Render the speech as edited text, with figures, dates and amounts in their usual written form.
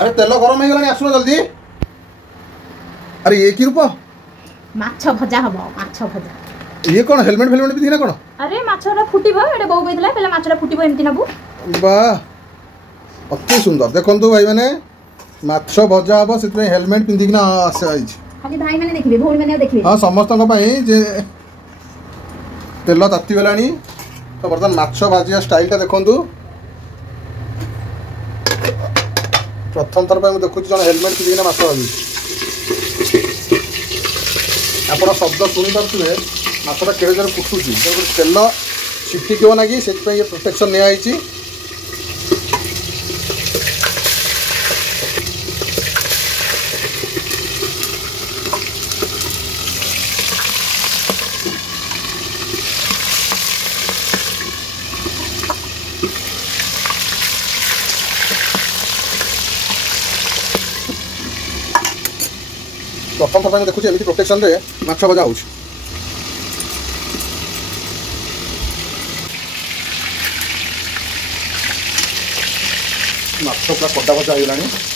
अरे तेल गरम हो गलानी आसुन जल्दी। अरे ये की रूप माछ भजा हबो माछ भजा। ये कौन हेलमेट फेलमेट भी ना कौन? अरे माछरा फुटिबो एटा बहु कहला पहले माछरा फुटिबो एमती नबु। वाह अति सुंदर देखंतु भाई माने माछ भजा हबो सेतमे हेलमेट पिंदी ना आइ खाली भाई माने देखिबे भौणी माने देखिबे। हां समस्त को भाई जे तेल ताती गलानी तो बर्तन माछ भाजिया स्टाइल ता देखंतु। प्रथम थर मैं देखुची जन हेलमेट पिंदी ना माछ भाजी आपण शब्द शुणी पारे माछटा केड़े जन फुटुची तेल छिटिक ना कि से प्रोटेक्शन निया प्रथम थर देखुची एमती प्रोटेक्शन रे माछ भजा हो माछ पूरा कटा भजा हो